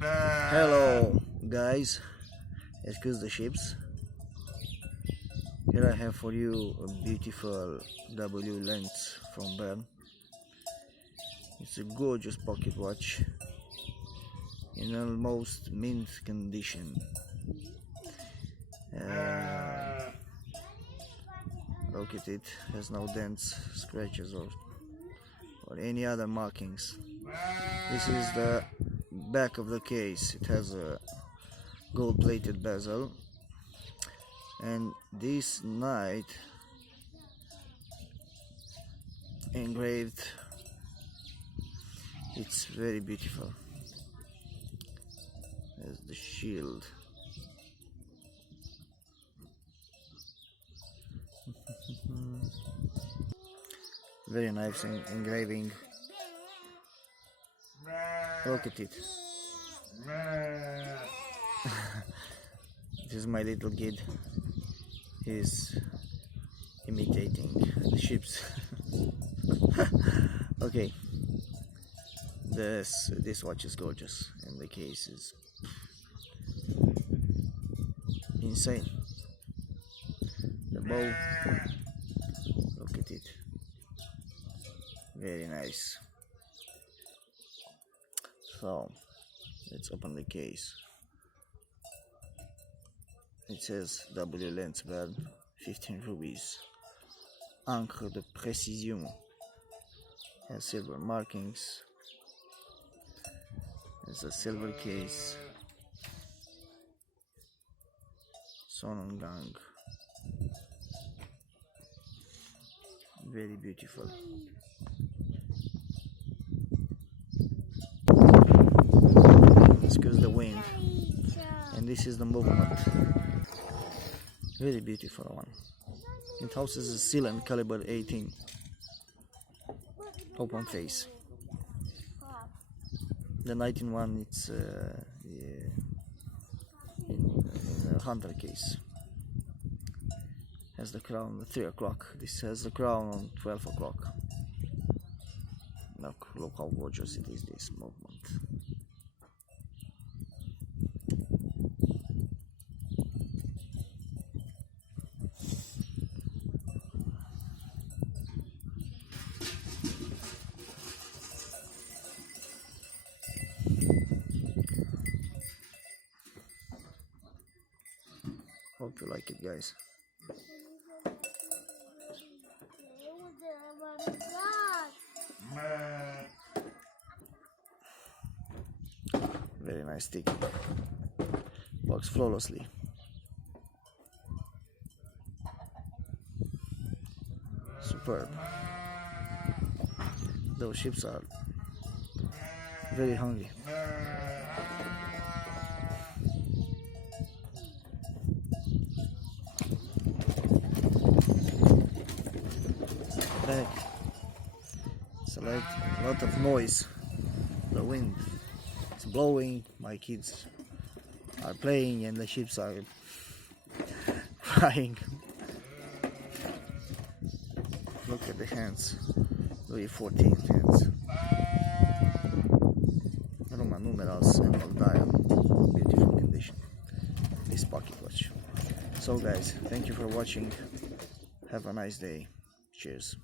Hello guys, excuse the ships. Here I have for you a beautiful W.Lenz from Bern. It's a gorgeous pocket watch in almost mint condition. Look at it, has no dents, scratches or any other markings. This is the back of the case. It has a gold plated bezel, and this knight engraved, it's very beautiful. There's the shield. Very nice engraving. Look at it. This is my little kid. He's imitating the ships. Okay, this watch is gorgeous, and the case is insane. The bow, look at it, very nice. So let's open the case. It says W.Lenz Bern, 15 rubies, encre de précision, has silver markings. It's a silver case, Sonnengang, very beautiful. Excuse the wind. And this is the movement, very beautiful one. It houses a cylinder caliber 18, open face. The 19 one, it's in a hunter case. Has the crown at 3 o'clock. This has the crown on 12 o'clock. Look how gorgeous it is, this movement. Hope you like it, guys. Very nice stick. Works flawlessly. Superb. Those ships are very hungry. Back. It's a lot of noise. The wind, it's blowing. My kids are playing, and the ships are flying. Look at the hands, Louis 14 hands. Roman numerals, emerald dial, beautiful condition. This pocket watch. So guys, thank you for watching. Have a nice day. Cheers.